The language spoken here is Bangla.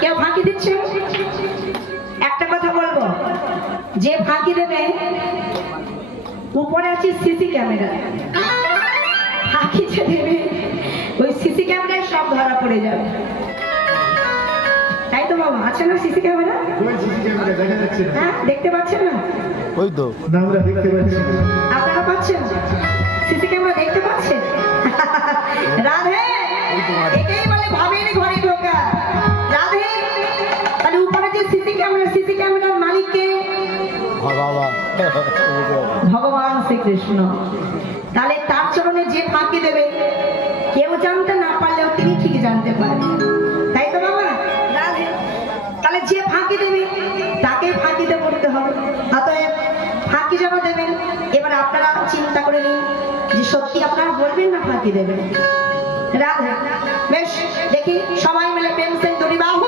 কেউ ফাঁকি দিচ্ছে? একটা কথা বলবো, যে ফাঁকি দেবে উপরে আছে সিসি ক্যামেরা, ফাঁকি যে দেবে ওই সিসি ক্যামেরায় সব ধরা পড়ে যাবে। তাই তো বাবা, আছে না সিসি ক্যামেরা? হ্যাঁ, দেখতে পাচ্ছেন না? ওই তো আমরা দেখতে পাচ্ছি। আপনারা পাচ্ছেন? সিসি ক্যামেরা দেখতে পাচ্ছেন? রাধে, এটাই বলে ভাবিনি ঘরে ঢোকা। রাধে, তাহলে উপরে যে সিসি ক্যামেরার মালিক কে? বাবা ভগবান শ্রীকৃষ্ণ। তাহলে তার চরণে যে ফাঁকি দেবে, কেউ জানতে না পারলেও তিনি ঠিক জানতে পারেন। তাই তো বাবা? রাধে, তাহলে যে ফাঁকি দেবে তাকে ফাঁকিতে পড়তে হবে। অতএব ফাঁকি যেন দেবেন, এবার আপনারা চিন্তা করে নিন যে সত্যি আপনারা বলবেন না ফাঁকি দেবেন। রাধে, বেশ দেখি সবাই মিলে প্রেম